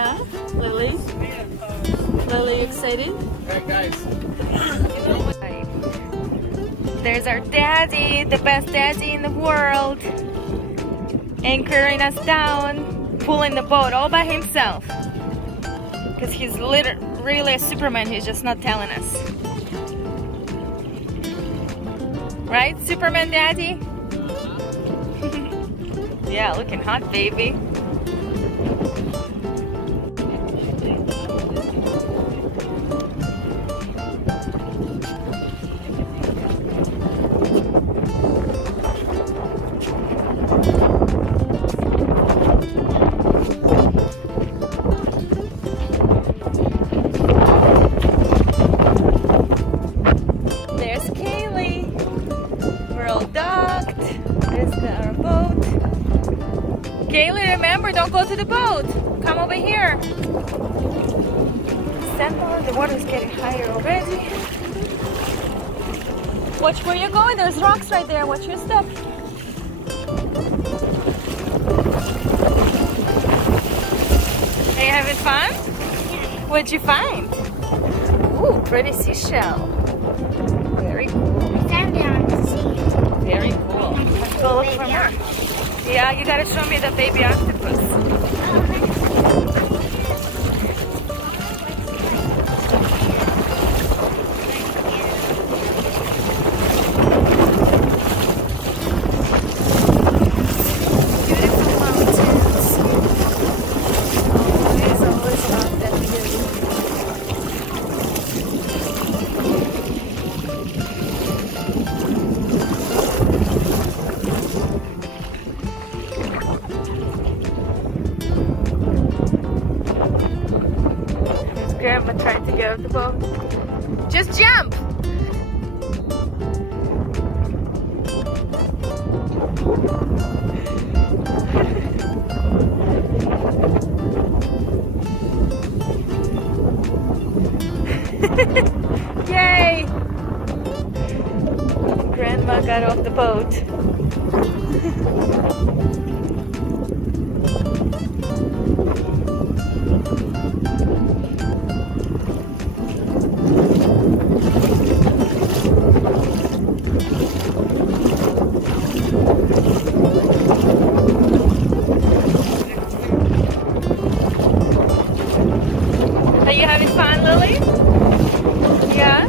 Yeah, Lily? Lily, you excited? Alright guys. There's our daddy, the best daddy in the world. Anchoring us down, pulling the boat all by himself. Because he's really a Superman, he's just not telling us. Right, Superman daddy? Yeah, looking hot, baby. Kaylee, remember, don't go to the boat. Come over here. The water's getting higher already. Watch where you're going. There's rocks right there. Watch your step. Are you having fun? What'd you find? Ooh, pretty seashell. Very cool. Stand down to see. Very cool. Let's go look for more. Yeah, you gotta show me the baby octopus. Grandma trying to get off the boat. Just jump! Yay! Grandma got off the boat. Are you having fun, Lily? Yeah?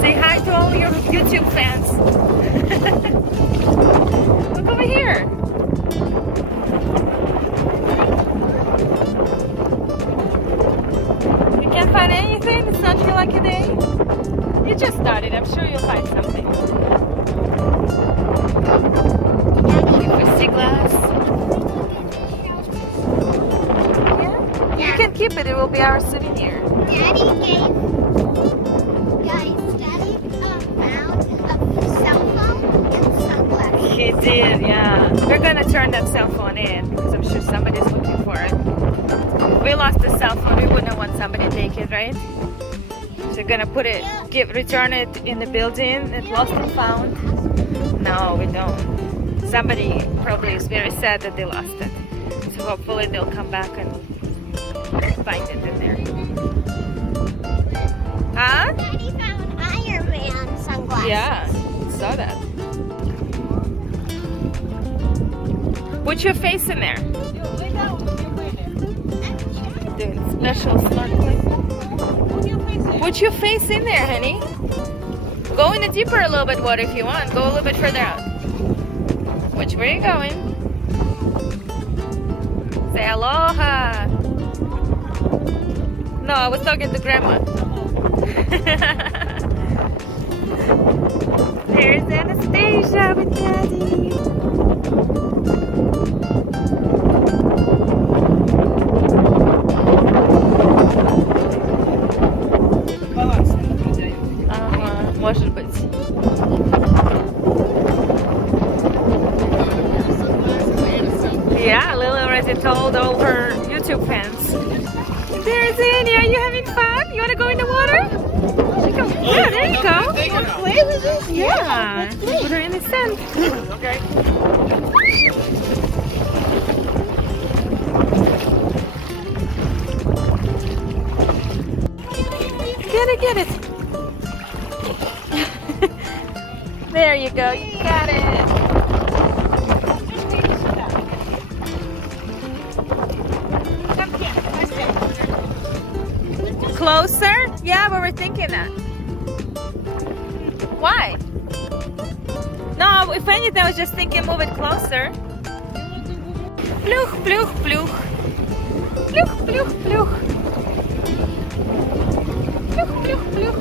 Say hi to all your YouTube fans. Look over here. You can't find anything? It's not your lucky day? You just started. I'm sure you'll find something. Sea glass. You can keep it, it will be our souvenir. Daddy found a cell phone and sunglasses. He did, yeah. We're gonna turn that cell phone in because I'm sure somebody's looking for it. If we lost the cell phone, we wouldn't want somebody to take it, right? So we're gonna put it, return it in the building. It's lost and found. No, we don't. Somebody probably is very sad that they lost it. So hopefully they'll come back and find it in there. Huh? Daddy found Iron Man sunglasses. Yeah, saw that. Put your face in there. Doing special snorkeling. Put your face in there, honey. Go in the deeper a little bit water if you want. Go a little bit further out. Which way are you going? Say aloha. No, I was talking to Grandma. There's Anastasia with Daddy. Может быть. Yeah, Lily already told all her YouTube fans. There's Annie. Are you having fun? You want to go in the water? Yeah, there you go. Play with this? Yeah. Put her in the sand. Okay. get it. There you go. You got it. Come here. Closer? Yeah, but we're thinking that. Why? No, if anything, I was just thinking move it closer. Ploeg, ploeg, ploeg. Ploeg, ploeg, ploeg. Ploeg, ploeg, ploeg.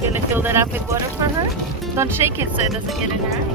Gonna fill that up with water for her? Don't shake it so it doesn't get in her eye.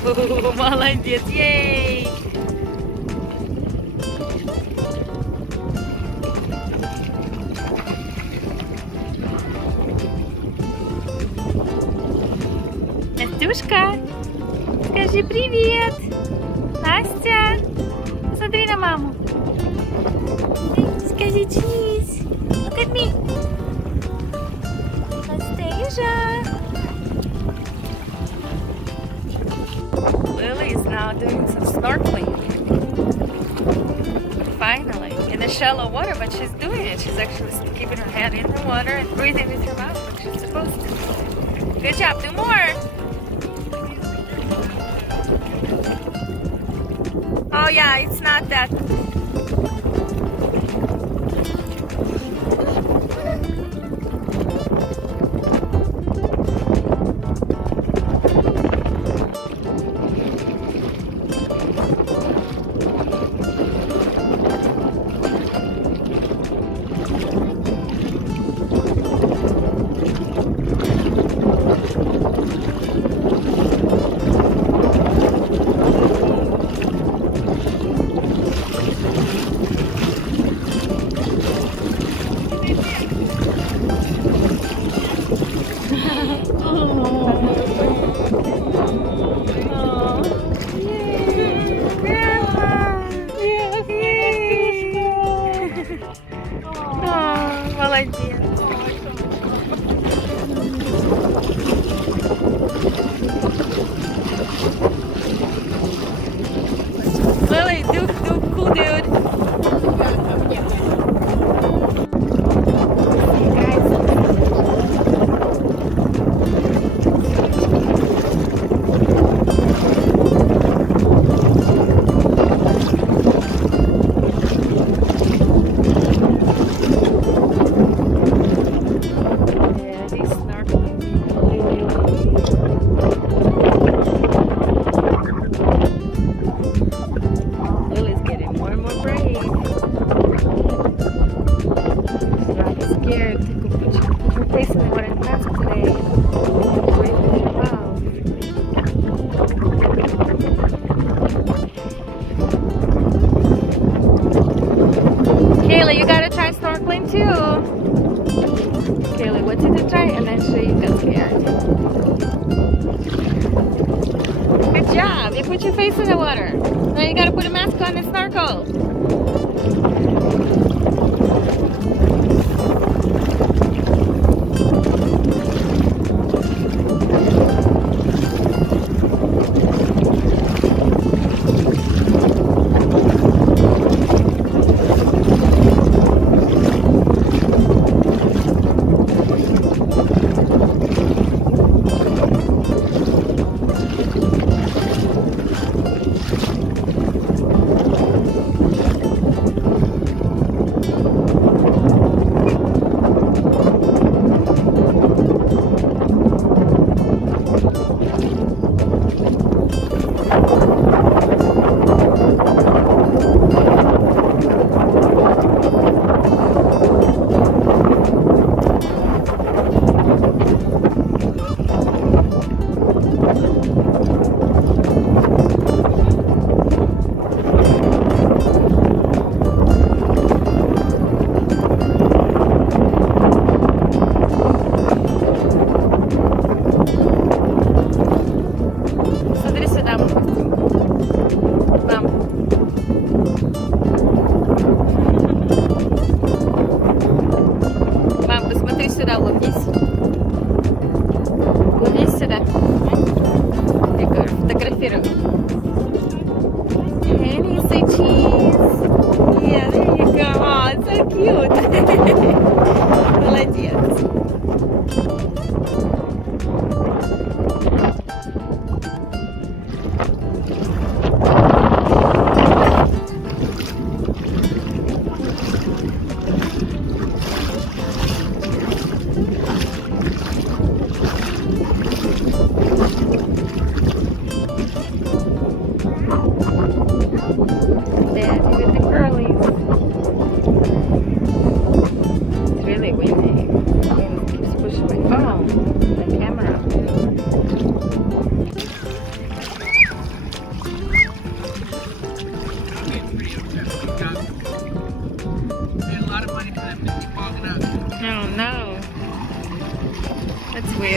Whoa, молодец, yay! Настюшка, скажи привет! Настя, смотри на маму. Скажи cheese. Look at me. Настюша. Lily is now doing some snorkeling. Finally, in the shallow water, but she's doing it. She's actually keeping her hand in the water and breathing with her mouth like she's supposed to. Good job, do more. Oh yeah, it's not that. Молодец. Lily, do cool, dude. Kayla, you gotta try snorkeling too. Kayla, what did you try? And then she got scared. Good job. You put your face in the water. Now you gotta put a mask on and snorkel.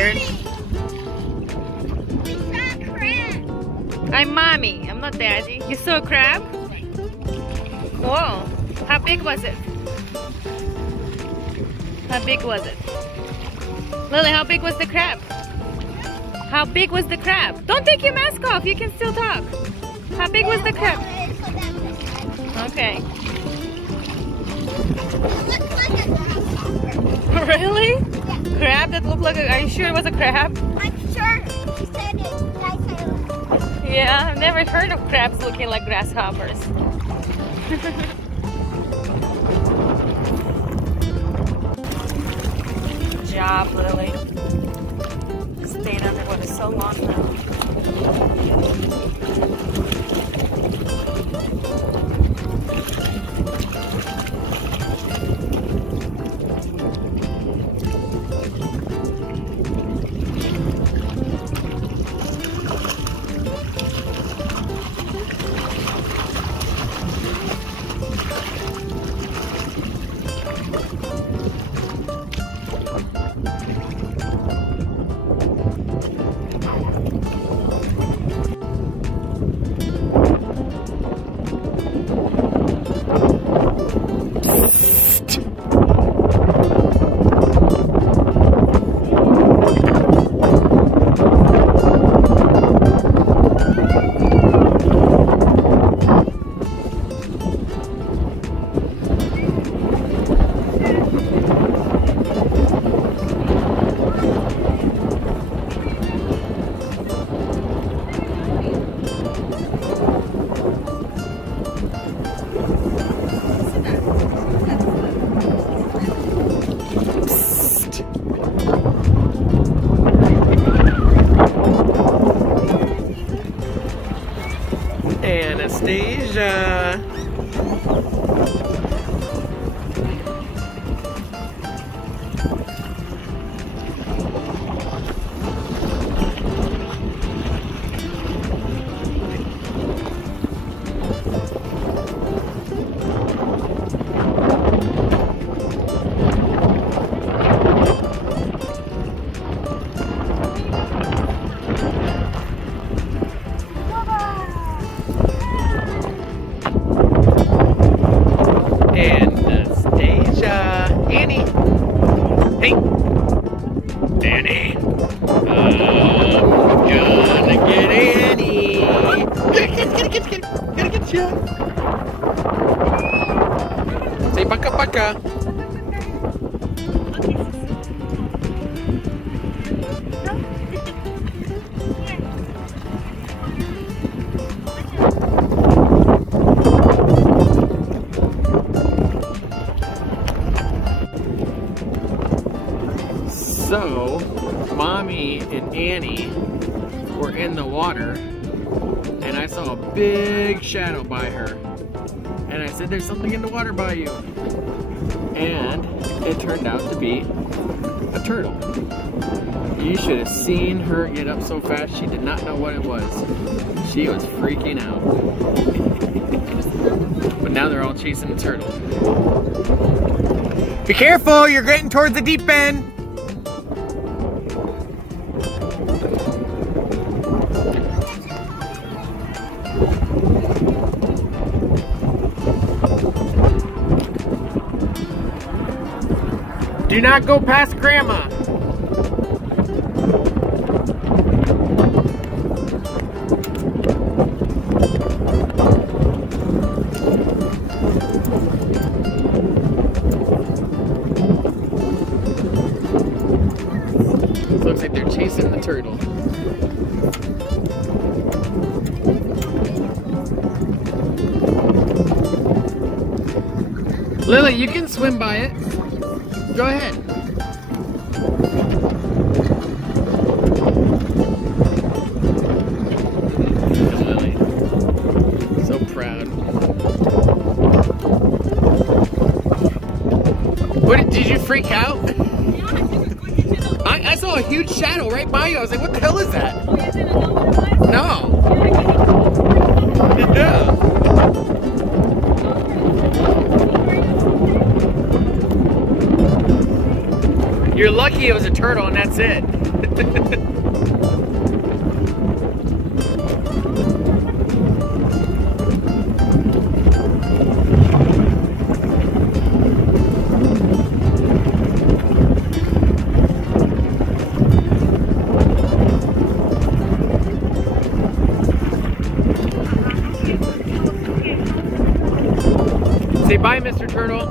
scared? I'm mommy. I'm not daddy. You saw a crab? Whoa. How big was it? How big was it? Lily, how big was the crab? How big was the crab? Don't take your mask off. You can still talk. How big was the crab? Okay. Really? Yeah. Crab that looked like a... Are you sure it was a crab? I'm sure. She said it. I said it. Yeah, I've never heard of crabs looking like grasshoppers. Good job, Lily. Stayed underwater so long now. Anastasia. Annie. Hey. Annie. I'm gonna get Annie. Get ya. Say paka. So, Mommy and Annie were in the water, and I saw a big shadow by her. And I said, there's something in the water by you. And it turned out to be a turtle. You should have seen her get up so fast, she did not know what it was. She was freaking out. But now they're all chasing the turtle. Be careful, you're getting towards the deep end. Do not go past Grandma. Looks like they're chasing the turtle. Lily, you can swim by it. Go ahead. Lily, so proud. What did you freak out? I saw a huge shadow right by you. I was like, what the hell is that? Oh, you didn't know what it was? No. Yeah. You're lucky it was a turtle and that's it. Say bye, Mr. Turtle.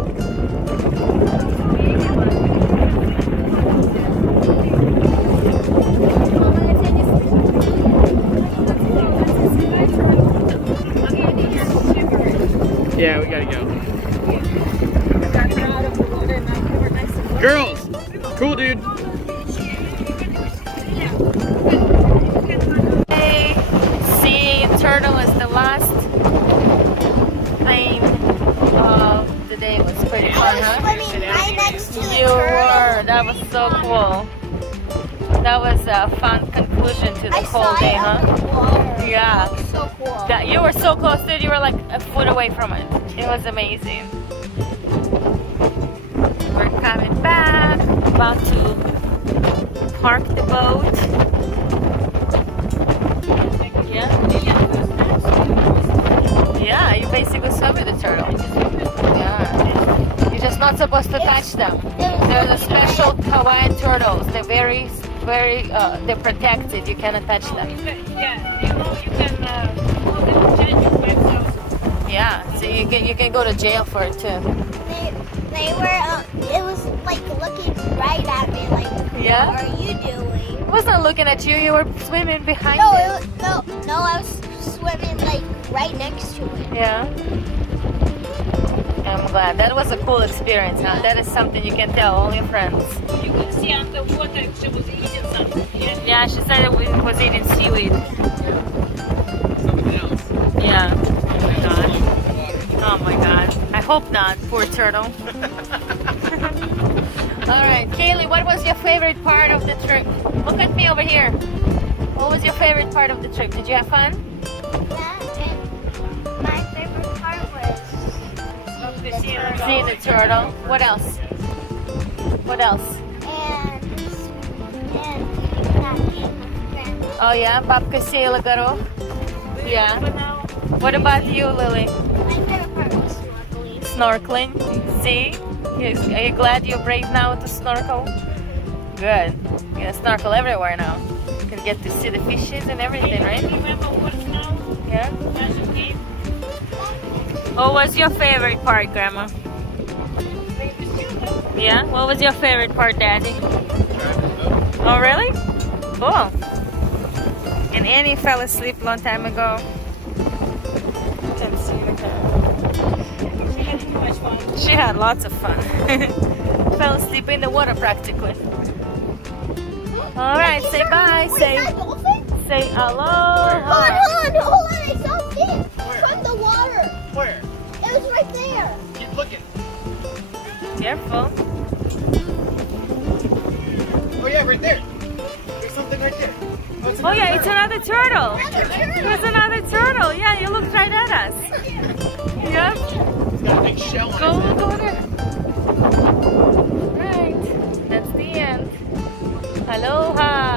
Yeah, we gotta go. Girls! Cool, dude. Hey, seeing turtle is the last thing of the day. It was pretty fun, huh? Swimming right next to the You turtle. were. That was so cool. That was a fun conclusion to the I whole saw day, it huh? underwater. Yeah. It was so cool. That you were so close to it. You were like a foot away from it. It was amazing. We're coming back. About to park the boat. Yeah. Yeah, you basically swim with the turtle. Yeah. You're just not supposed to touch them. They're the special Hawaiian turtles. They're very, they're protected. You cannot touch them. Yeah, so you can go to jail for it too. They were, it was like looking right at me like, Yeah? what are you doing? It wasn't looking at you. You were swimming behind No, it. no, I was swimming like right next to it. Yeah. I'm glad. That was a cool experience. Huh? That is something you can tell all your friends. You could see underwater if she was eating something. Yeah, she said it was eating seaweed. Something else. Yeah. Oh my god. Oh my god. I hope not. Poor turtle. Alright, Kaylee, what was your favorite part of the trip? Look at me over here. What was your favorite part of the trip? Did you have fun? Yeah, and my favorite part was Seeing the turtle. What else? What else? and that game with grandma. Oh yeah, Babka Sela Garo. Yeah. What about you, Lily? My favorite part was snorkeling. Snorkeling. See? Are you glad you're brave now to snorkel? Good. You're gonna snorkel everywhere now. You can get to see the fishes and everything, right? Remember what now? Yeah. Magic game? What was your favorite part, Grandma? Yeah? What was your favorite part, Daddy? Oh, really? Cool. And Annie fell asleep a long time ago. Can't see the camera. She had too much fun. She had lots of fun. Fell asleep in the water practically. All right, say bye. Wait, Say is that a dolphin? say Hold aloha. on, I saw it from the water. Where? It was right there. Keep looking. Careful. Oh yeah, right there. There's something right there. It's Oh yeah, it's another turtle. Another turtle. There's another turtle. Yeah, you looked right at us. Yep. It's got a big shell on Go it. there. Right. That's the end. Aloha.